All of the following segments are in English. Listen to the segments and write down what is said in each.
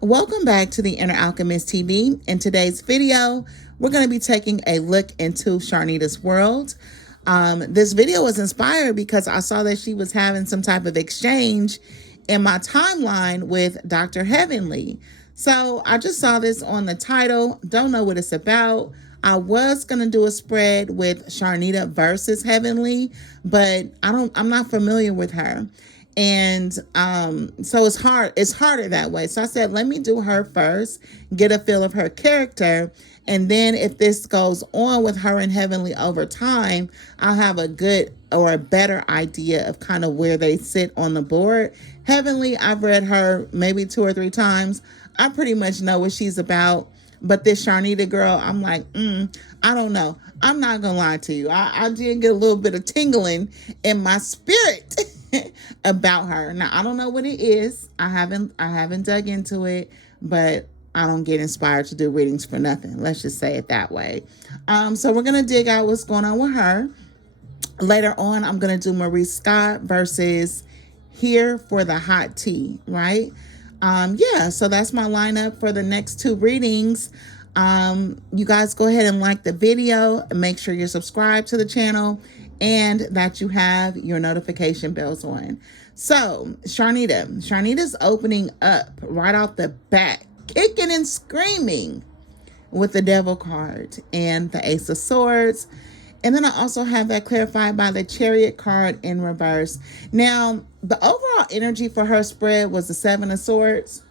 Welcome back to the Inner Alchemist TV. In today's video, we're going to be taking a look into Charnita'S world. This video was inspired because I saw that she was having some type of exchange in my timeline with Dr. Heavenly. So I just saw this on the title. Don't know what it's about. I was going to do a spread with Charnita versus Heavenly, but I'm not familiar with her. And so it's harder that way. So I said, let me do her first, get a feel of her character. And then if this goes on with her and Heavenly over time, I'll have a good or a better idea of kind of where they sit on the board. Heavenly, I've read her maybe 2 or 3 times. I pretty much know what she's about. But this Charnita girl, I'm like, I don't know. I'm not going to lie to you. I did get a little bit of tingling in my spirit about her. Now, I don't know what it is. I haven't dug into it, but I don't get inspired to do readings for nothing. Let's just say it that way. So we're going to dig out what's going on with her. Later on, I'm going to do Marie Scott versus Here for the Hot Tea, right? So that's my lineup for the next 2 readings. You guys go ahead and like the video and make sure you're subscribed to the channel and that you have your notification bells on. So Charnita's opening up right off the bat, kicking and screaming with the Devil card and the Ace of Swords. And then I also have that clarified by the Chariot card in reverse. Now, the overall energy for her spread was the 7 of Swords.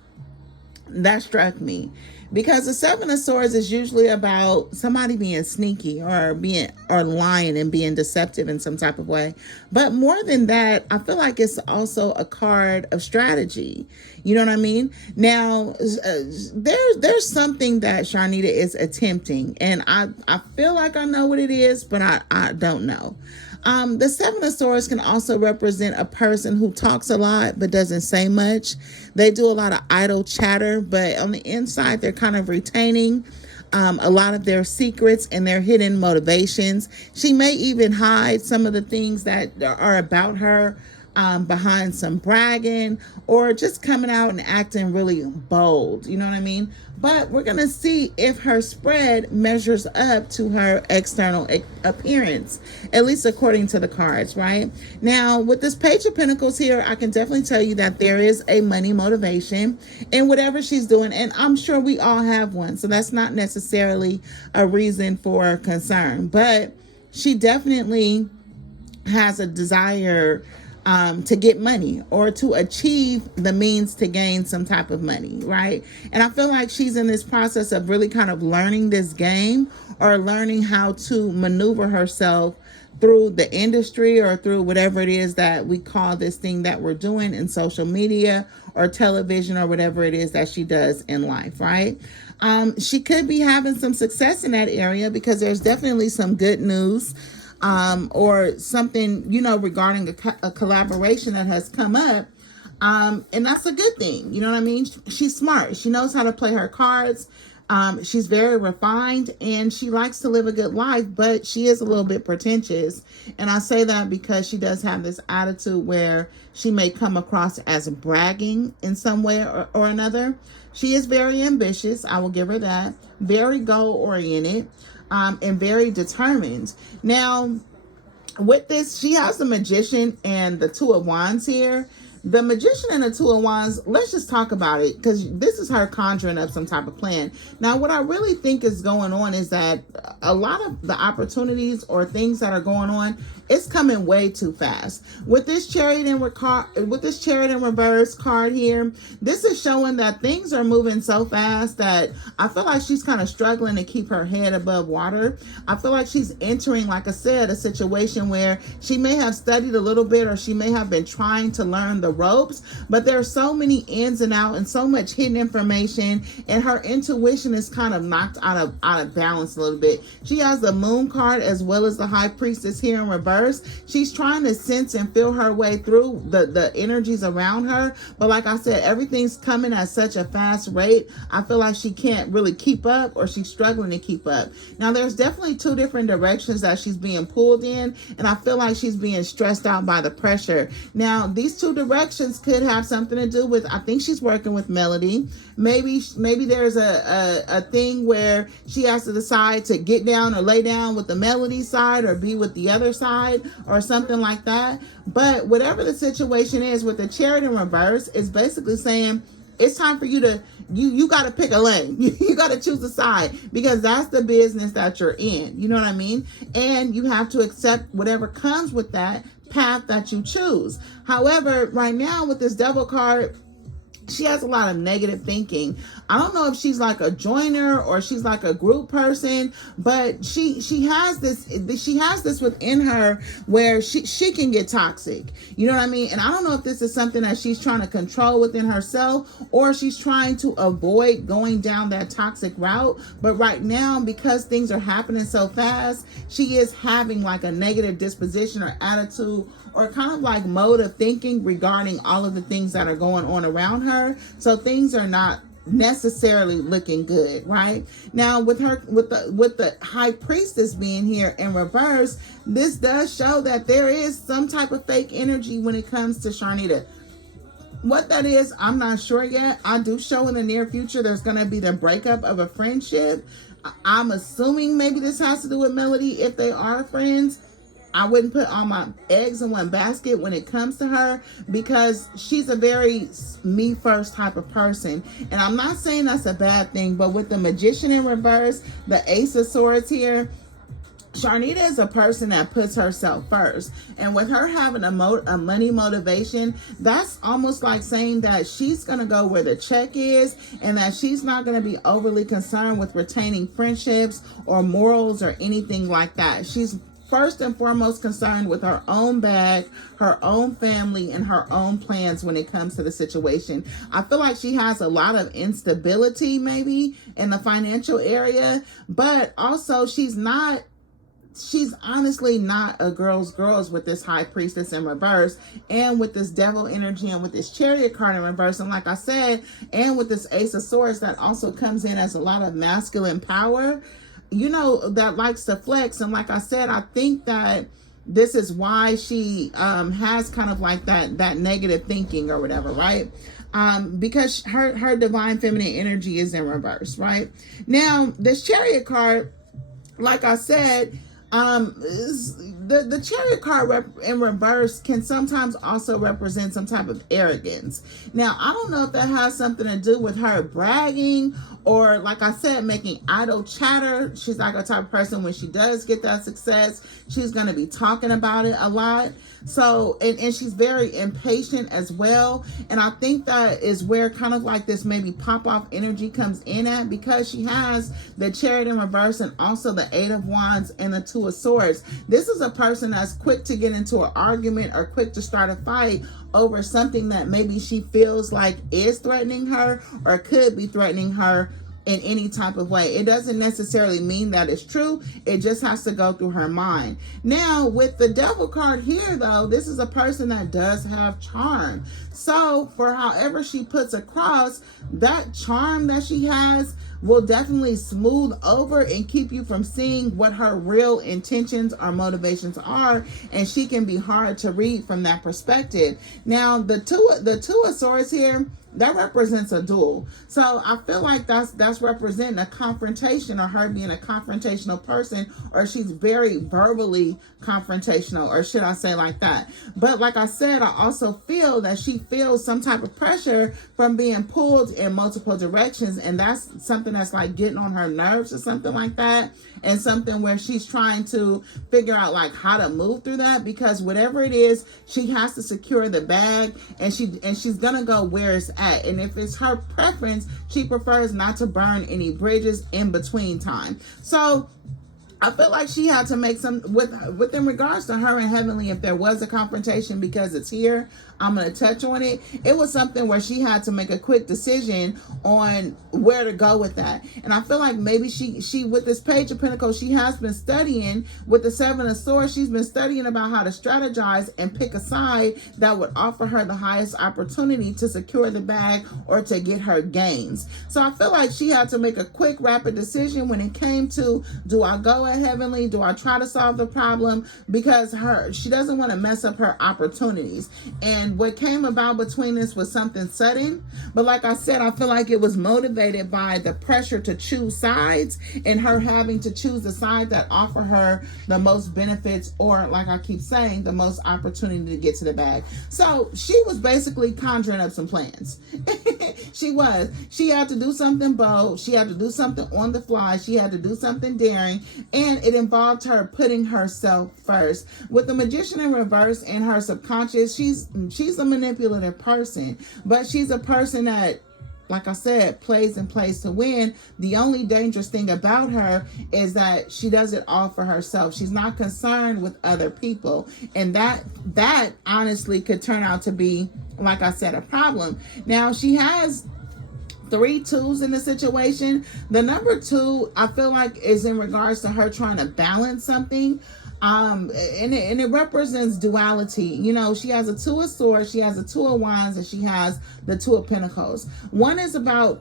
That struck me because the 7 of Swords is usually about somebody being sneaky or lying and being deceptive in some type of way. But more than that, I feel like it's also a card of strategy. You know what I mean? Now, there's something that Charnita is attempting, and I feel like I know what it is, but I don't know. The 7 of Swords can also represent a person who talks a lot but doesn't say much. They do a lot of idle chatter, but on the inside, they're kind of retaining a lot of their secrets and their hidden motivations. She may even hide some of the things that are about her behind some bragging or just coming out and acting really bold. You know what I mean? But we're going to see if her spread measures up to her external appearance, at least according to the cards, right? Now, with this Page of Pentacles here, I can definitely tell you that there is a money motivation in whatever she's doing, and I'm sure we all have one, so that's not necessarily a reason for concern, but she definitely has a desire to get money or to achieve the means to gain some type of money, right? And I feel like she's in this process of really kind of learning this game or learning how to maneuver herself through the industry or through whatever it is that we call this thing that we're doing in social media or television or whatever it is that she does in life, right? She could be having some success in that area because there's definitely some good news or something, regarding a collaboration that has come up. And that's a good thing. You know what I mean? She's smart. She knows how to play her cards. She's very refined and she likes to live a good life, but she is a little bit pretentious. And I say that because she does have this attitude where she may come across as bragging in some way or another. She is very ambitious. I will give her that. Very goal-oriented. And very determined. Now, with this, she has the Magician and the 2 of Wands here. The Magician and the 2 of Wands, let's just talk about it because this is her conjuring up some type of plan. Now, what I really think is going on is that a lot of the opportunities or things that are going on, it's coming way too fast. With this Chariot in reverse card here, this is showing that things are moving so fast that I feel like she's kind of struggling to keep her head above water. I feel like she's entering, like I said, a situation where she may have studied a little bit or she may have been trying to learn the ropes, but there's so many ins and outs and so much hidden information, and her intuition is kind of knocked out of balance a little bit. She has the Moon card as well as the High Priestess here in reverse. She's trying to sense and feel her way through the energies around her, but like I said, everything's coming at such a fast rate. I feel like she can't really keep up, or she's struggling to keep up. Now, there's definitely 2 different directions that she's being pulled in, and I feel like she's being stressed out by the pressure. Now, these 2 directions directions could have something to do with, I think she's working with Melody. Maybe there's a thing where she has to decide to get down or lay down with the Melody side or be with the other side or something like that. But whatever the situation is with the Chariot in reverse, is basically saying it's time for you to, you got to pick a lane. You got to choose a side, because that's the business that you're in. You know what I mean? And you have to accept whatever comes with that path that you choose. However, right now with this Devil card, she has a lot of negative thinking. I don't know if she's like a joiner or she's like a group person, but she has this within her where she can get toxic. You know what I mean? And I don't know if this is something that she's trying to control within herself, or she's trying to avoid going down that toxic route. But right now, because things are happening so fast, she is having like a negative disposition or attitude, or kind of like mode of thinking regarding all of the things that are going on around her. So things are not necessarily looking good right now with her, with the High Priestess being here in reverse. This does show that there is some type of fake energy when it comes to Charnita. What that is, I'm not sure yet. I do show in the near future there's going to be the breakup of a friendship. I'm assuming maybe this has to do with Melody if they are friends. I wouldn't put all my eggs in one basket when it comes to her, because she's a very me first type of person. And I'm not saying that's a bad thing, but with the Magician in reverse, the Ace of Swords here, Charnita is a person that puts herself first. And with her having a money motivation, that's almost like saying that she's going to go where the check is, and that she's not going to be overly concerned with retaining friendships or morals or anything like that. She's first and foremost concerned with her own bag, her own family, and her own plans when it comes to the situation. I feel like she has a lot of instability maybe in the financial area, but also she's honestly not a girls with this High Priestess in reverse, and with this Devil energy, and with this Chariot card in reverse, and like I said, and with this Ace of Swords that also comes in as a lot of masculine power, you know, that likes to flex. And like I said, I think that this is why she has kind of like that negative thinking or whatever, right? Because her divine feminine energy is in reverse, right? Now, this Chariot card, like I said, the Chariot card in reverse can sometimes also represent some type of arrogance. Now, I don't know if that has something to do with her bragging, or like I said, making idle chatter. She's like a type of person, when she does get that success, she's going to be talking about it a lot. So, and she's very impatient as well. And I think that is where kind of like this maybe pop-off energy comes in at, because she has the Chariot in reverse and also the Eight of Wands and the Two of Swords. This is a person that's quick to get into an argument or quick to start a fight over something that maybe she feels like is threatening her or could be threatening her in any type of way. It doesn't necessarily mean that it's true. It just has to go through her mind. Now, with the Devil card here, though, this is a person that does have charm. So for however she puts across, that charm that she has will definitely smooth over and keep you from seeing what her real intentions or motivations are, and she can be hard to read from that perspective. Now, the two of Swords here, that represents a duel. So I feel like that's representing a confrontation, or her being a confrontational person, or she's very verbally confrontational, or should I say like that. But like I said, I also feel that she feels some type of pressure from being pulled in multiple directions, and that's something that's like getting on her nerves or something like that, and something where she's trying to figure out like how to move through that, because whatever it is, she has to secure the bag, and she's gonna go where it's at. And if it's her preference, she prefers not to burn any bridges in between time. So I feel like she had to make some, within regards to her and Heavenly, if there was a confrontation, because it's here, I'm going to touch on it. It was something where she had to make a quick decision on where to go with that. And I feel like maybe she with this Page of Pentacles, she has been studying with the Seven of Swords. She's been studying about how to strategize and pick a side that would offer her the highest opportunity to secure the bag or to get her gains. So I feel like she had to make a quick, rapid decision when it came to, do I go what, Heavenly? Do I try to solve the problem? Because she doesn't want to mess up her opportunities. And what came about between this was something sudden. But like I said, I feel like it was motivated by the pressure to choose sides and her having to choose the side that offer her the most benefits, or like I keep saying, the most opportunity to get to the bag. So she was basically conjuring up some plans. She had to do something bold. She had to do something on the fly. She had to do something daring. And it involved her putting herself first. With the Magician in reverse in her subconscious, she's a manipulative person. But she's a person that, like I said, plays and plays to win. The only dangerous thing about her is that she does it all for herself. She's not concerned with other people. And that honestly could turn out to be, like I said, a problem. Now, she has 3 2s in the situation. The number 2, I feel like, is in regards to her trying to balance something. And it represents duality. You know, she has a 2 of swords, she has a 2 of wands, and she has the 2 of pentacles. One is about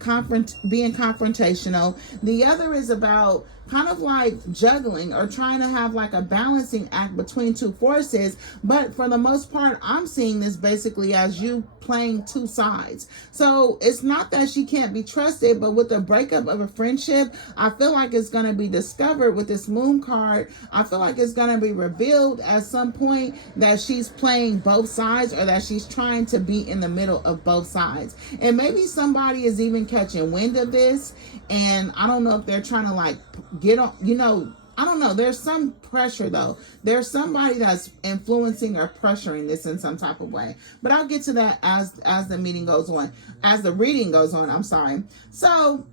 being confrontational. The other is about kind of like juggling or trying to have like a balancing act between 2 forces. But for the most part, I'm seeing this basically as you playing 2 sides. So it's not that she can't be trusted, but with the breakup of a friendship, I feel like it's going to be discovered with this moon card. I feel like it's going to be revealed at some point that she's playing both sides, or that she's trying to be in the middle of both sides. And maybe somebody is even catching wind of this. And I don't know if they're trying to like get on, you know, I don't know. There's some pressure though. There's somebody that's influencing or pressuring this in some type of way. But I'll get to that as the meeting goes on, as the reading goes on. I'm sorry. So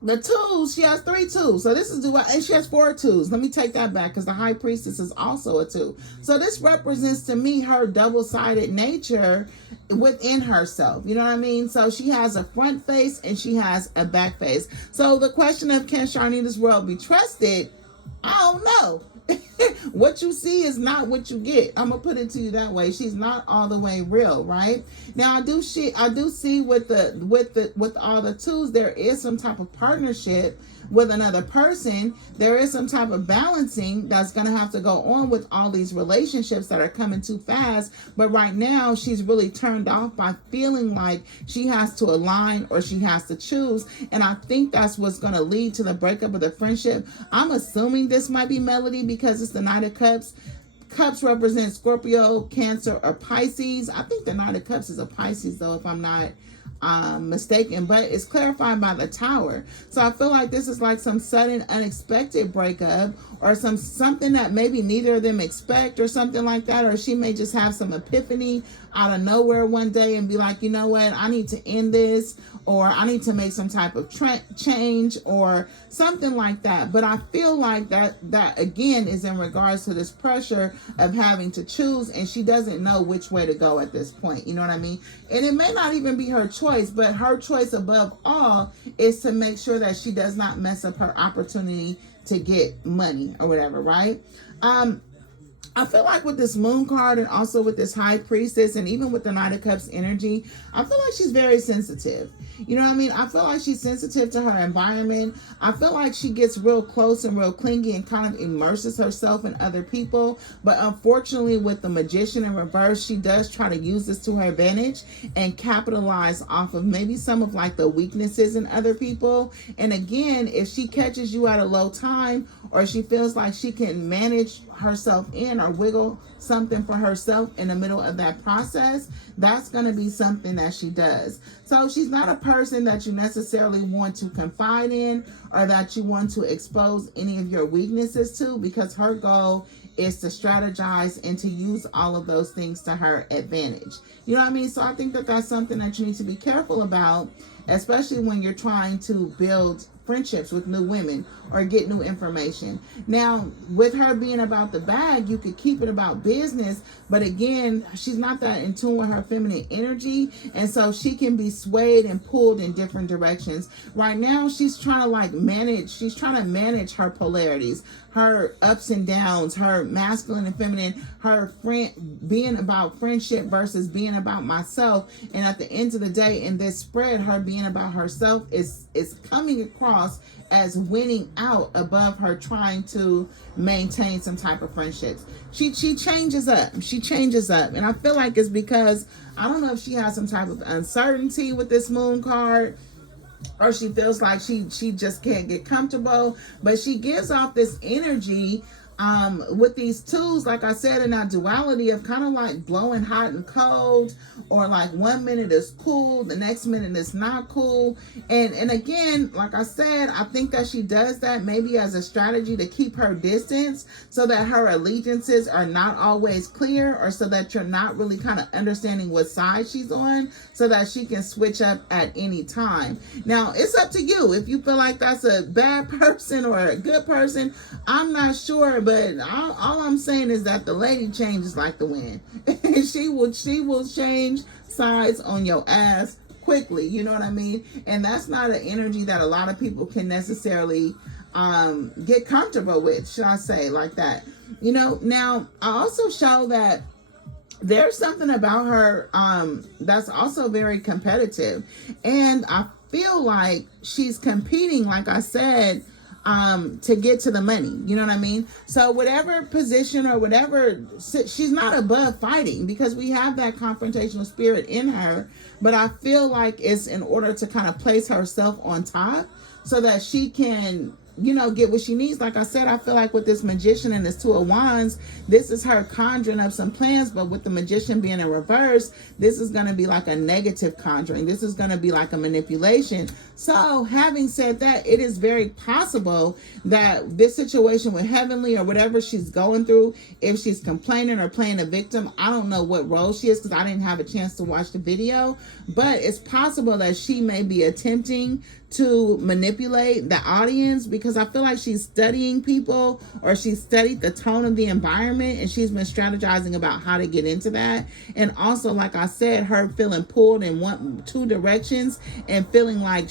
the 2s, she has 3 2s. So this is dual, and she has 4 2s. Let me take that back, because the High Priestess is also a 2. So this represents to me her double-sided nature within herself. You know what I mean? So she has a front face and she has a back face. So the question of, can Charnita'S world be trusted? I don't know. What you see is not what you get. I'm gonna put it to you that way. She's not all the way real, right? Now I do see with all the 2s, there is some type of partnership with another person. There is some type of balancing that's gonna have to go on with all these relationships that are coming too fast. But right now she's really turned off by feeling like she has to align or she has to choose. And I think that's what's gonna lead to the breakup of the friendship. I'm assuming this might be Melody, because it's the Knight of Cups. Cups represent Scorpio, Cancer, or Pisces. I think the Knight of Cups is a Pisces though, if I'm not mistaken, but it's clarified by the Tower. So I feel like this is like some sudden unexpected breakup, or something that maybe neither of them expect, or something like that. Or she may just have some epiphany out of nowhere one day and be like, you know what, I need to end this, or I need to make some type of change or something like that. But I feel like that again is in regards to this pressure of having to choose, and she doesn't know which way to go at this point. You know what I mean? And it may not even be her choice, but her choice above all is to make sure that she does not mess up her opportunity to get money or whatever, right? I feel like with this Moon card, and also with this High Priestess, and even with the Knight of Cups energy, I feel like she's very sensitive. You know what I mean? I feel like she's sensitive to her environment. I feel like she gets real close and real clingy and kind of immerses herself in other people. But unfortunately, with the Magician in reverse, she does try to use this to her advantage and capitalize off of maybe some of like the weaknesses in other people. And again, if she catches you at a low time, or she feels like she can manage herself in or wiggle something for herself in the middle of that process, that's going to be something that she does. So she's not a person that you necessarily want to confide in, or that you want to expose any of your weaknesses to, because her goal is to strategize and to use all of those things to her advantage. You know what I mean? So I think that that's something that you need to be careful about, especially when you're trying to build friendships with new women or get new information. Now, with her being about the bag, you could keep it about business, but again, she's not that in tune with her feminine energy, and so she can be swayed and pulled in different directions. Right now, she's trying to manage her polarities, her ups and downs, her masculine and feminine, her being about friendship versus being about myself. And at the end of the day, in this spread, her being about herself is coming across across as winning out above her trying to maintain some type of friendships. She changes up. She changes up. And I feel like it's because, I don't know if she has some type of uncertainty with this moon card, or she feels like she just can't get comfortable, but she gives off this energy with these twos, like I said, in that duality of kind of like blowing hot and cold, or like 1 minute is cool, the next minute is not cool. And again, like I said, I think that she does that maybe as a strategy to keep her distance, so that her allegiances are not always clear, or so that you're not really kind of understanding what side she's on, so that she can switch up at any time. Now, it's up to you if you feel like that's a bad person or a good person. I'm not sure, but all I'm saying is that the lady changes like the wind. she will change sides on your ass quickly. You know what I mean? And that's not an energy that a lot of people can necessarily get comfortable with, should I say, like that. You know, now I also show that there's something about her that's also very competitive, and I feel like she's competing, like I said, to get to the money. You know what I mean? So whatever position or whatever, she's not above fighting, because we have that confrontational spirit in her, but I feel like it's in order to kind of place herself on top so that she can, you know, get what she needs. Like I said, I feel like with this Magician and this Two of Wands, this is her conjuring up some plans, but with the Magician being in reverse, this is going to be like a negative conjuring. This is going to be like a manipulation. So having said that, it is very possible that this situation with Heavenly, or whatever she's going through, if she's complaining or playing a victim, I don't know what role she is, because I didn't have a chance to watch the video, but it's possible that she may be attempting to manipulate the audience, because I feel like she's studying people, or she's studied the tone of the environment, and she's been strategizing about how to get into that. And also, like I said, her feeling pulled in two directions, and feeling like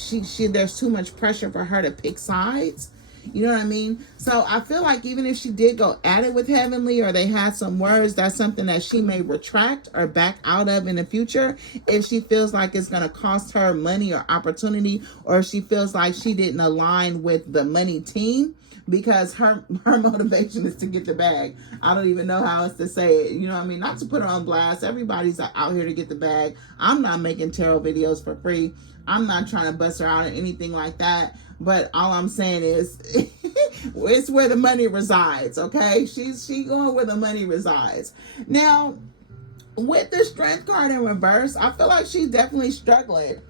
there's too much pressure for her to pick sides. You know what I mean? So I feel like even if she did go at it with Heavenly, or they had some words, that's something that she may retract or back out of in the future, if she feels like it's going to cost her money or opportunity, or she feels like she didn't align with the money team, because her motivation is to get the bag. I don't even know how else to say it. You know what I mean? Not to put her on blast. Everybody's out here to get the bag. I'm not making tarot videos for free. I'm not trying to bust her out or anything like that. But all I'm saying is it's where the money resides, okay? She's going where the money resides. Now, with the Strength card in reverse, I feel like she's definitely struggling.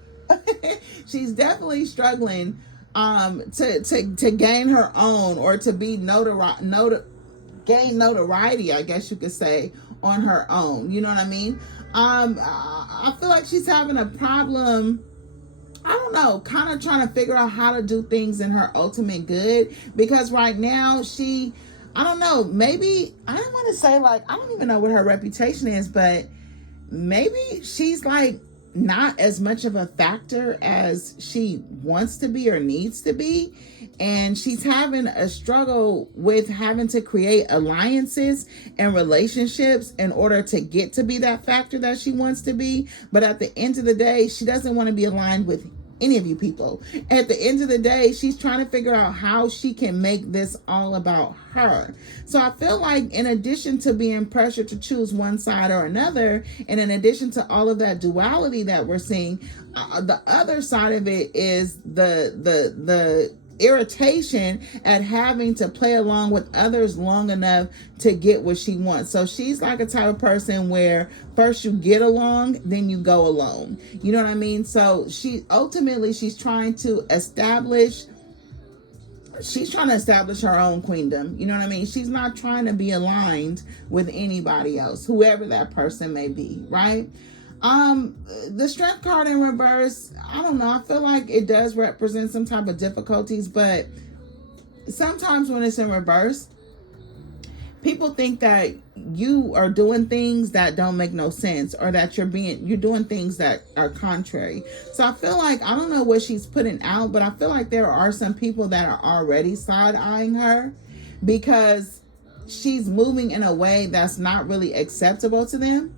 She's definitely struggling to gain her own, or to be gain notoriety, I guess you could say, on her own. You know what I mean? I feel like she's having a problem, I don't know, kind of trying to figure out how to do things in her ultimate good, because right now I don't know, maybe, I don't want to say, like, I don't even know what her reputation is, but maybe she's like not as much of a factor as she wants to be or needs to be. And she's having a struggle with having to create alliances and relationships in order to get to be that factor that she wants to be. But at the end of the day, she doesn't want to be aligned with any of you people. At the end of the day, she's trying to figure out how she can make this all about her. So I feel like, in addition to being pressured to choose one side or another, and in addition to all of that duality that we're seeing, the other side of it is the irritation at having to play along with others long enough to get what she wants. So she's like a type of person where first you get along, then you go alone. You know what I mean? So she's trying to establish her own queendom. You know what I mean? She's not trying to be aligned with anybody else, whoever that person may be, right? The Strength card in reverse, I don't know, I feel like it does represent some type of difficulties, but sometimes when it's in reverse, people think that you are doing things that don't make no sense, or that you're doing things that are contrary. So I feel like, I don't know what she's putting out, but I feel like there are some people that are already side-eyeing her, because she's moving in a way that's not really acceptable to them.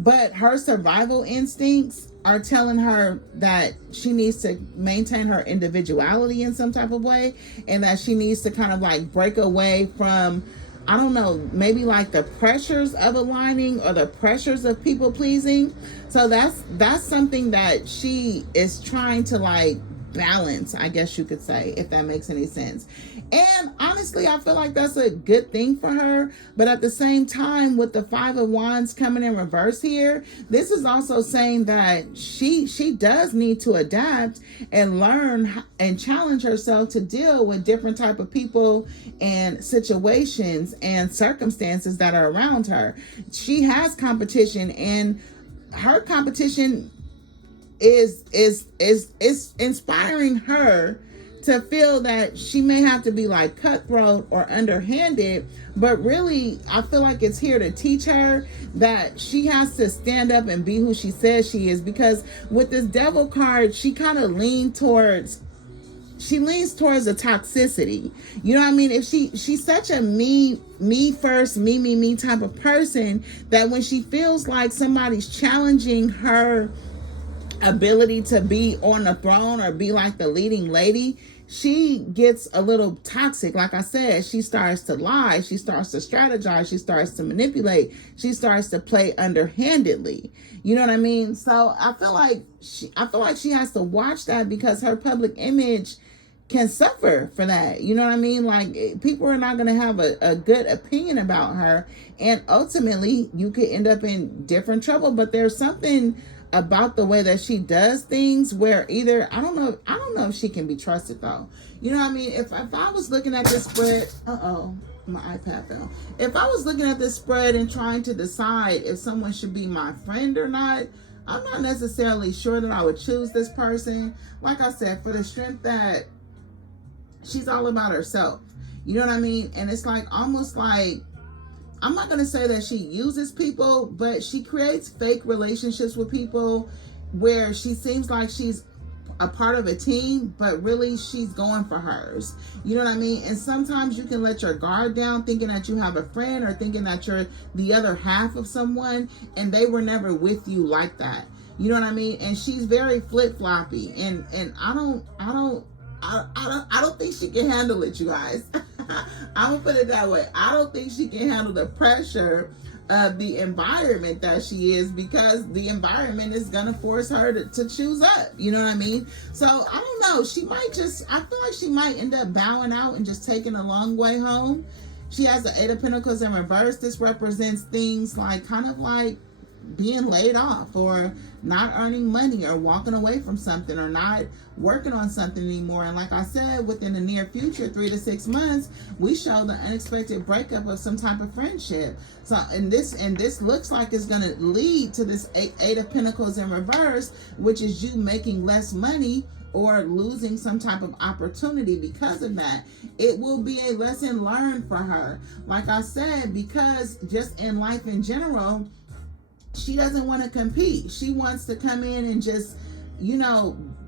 But her survival instincts are telling her that she needs to maintain her individuality in some type of way, and that she needs to kind of like break away from, I don't know, maybe like the pressures of aligning or the pressures of people pleasing. So that's something that she is trying to like balance, I guess you could say, if that makes any sense. And honestly, I feel like that's a good thing for her. But at the same time, with the Five of Wands coming in reverse here, this is also saying that she does need to adapt and learn and challenge herself to deal with different type of people and situations and circumstances that are around her. She has competition, and her competition is inspiring her to feel that she may have to be like cutthroat or underhanded, but really I feel like it's here to teach her that she has to stand up and be who she says she is. Because with this Devil card, she kind of leans towards the toxicity. You know what I mean? If she's such a me first, me type of person, that when she feels like somebody's challenging her ability to be on the throne or be like the leading lady, she gets a little toxic. Like I said, she starts to lie, she starts to strategize, she starts to manipulate, she starts to play underhandedly. You know what I mean? So I feel like she has to watch that, because her public image can suffer for that. You know what I mean? Like, people are not going to have a good opinion about her, and ultimately you could end up in different trouble. But there's something about the way that she does things where either, I don't know if she can be trusted though. You know what I mean? If I was looking at this spread, my iPad fell. If I was looking at this spread and trying to decide if someone should be my friend or not, I'm not necessarily sure that I would choose this person. Like I said, for the strength that she's all about herself. You know what I mean? And it's like, almost like, I'm not going to say that she uses people, but she creates fake relationships with people where she seems like she's a part of a team, but really she's going for hers. You know what I mean? And sometimes you can let your guard down thinking that you have a friend, or thinking that you're the other half of someone, and they were never with you like that. You know what I mean? And she's very flip-floppy, and I don't think she can handle it, you guys. I'm gonna put it that way. I don't think she can handle the pressure of the environment that she is, because the environment is gonna force her to choose up. You know what I mean? So I don't know. I feel like she might end up bowing out and just taking a long way home. She has the Eight of Pentacles in reverse. This represents things like kind of like being laid off, or not earning money, or walking away from something, or not working on something anymore. And like I said, within the near future, 3 to 6 months, we show the unexpected breakup of some type of friendship. So and this looks like it's going to lead to this eight of Pentacles in reverse, which is you making less money or losing some type of opportunity because of that. It will be a lesson learned for her, like I said, because just in life in general, she doesn't want to compete. She wants to come in and just,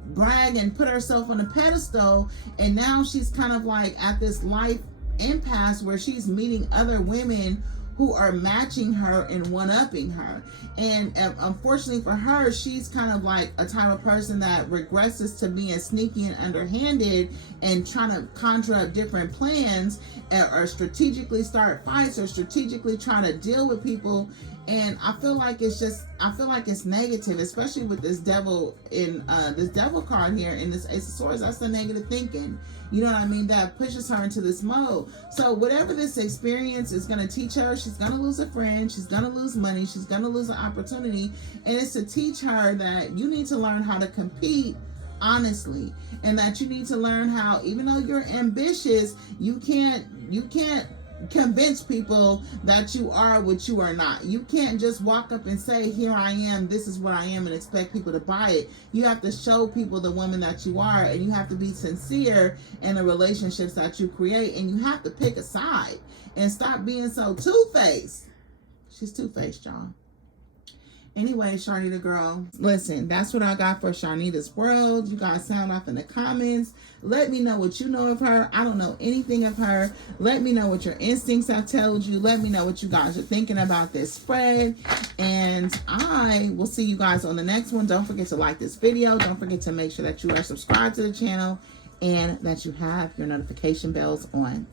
brag and put herself on a pedestal. And now she's kind of like at this life impasse where she's meeting other women who are matching her and one-upping her. And unfortunately for her, she's kind of like a type of person that regresses to being sneaky and underhanded and trying to conjure up different plans, or strategically start fights, or strategically trying to deal with people. And I feel like it's negative, especially with this devil in this devil card here in this Ace of Swords. That's the negative thinking. You know what I mean? That pushes her into this mode. So whatever this experience is going to teach her, she's going to lose a friend, she's going to lose money, she's going to lose an opportunity. And it's to teach her that you need to learn how to compete honestly, and that you need to learn how, even though you're ambitious, you can't convince people that you are what you are not. You can't just walk up and say, here I am, this is what I am, and expect people to buy it. You have to show people the woman that you are, and you have to be sincere in the relationships that you create, and you have to pick a side and stop being so two-faced. She's two-faced, y'all. Anyway, Charita girl, listen, that's what I got for Charnita'S World. You guys sound off in the comments. Let me know what you know of her. I don't know anything of her. Let me know what your instincts have told you. Let me know what you guys are thinking about this spread. And I will see you guys on the next one. Don't forget to like this video. Don't forget to make sure that you are subscribed to the channel and that you have your notification bells on.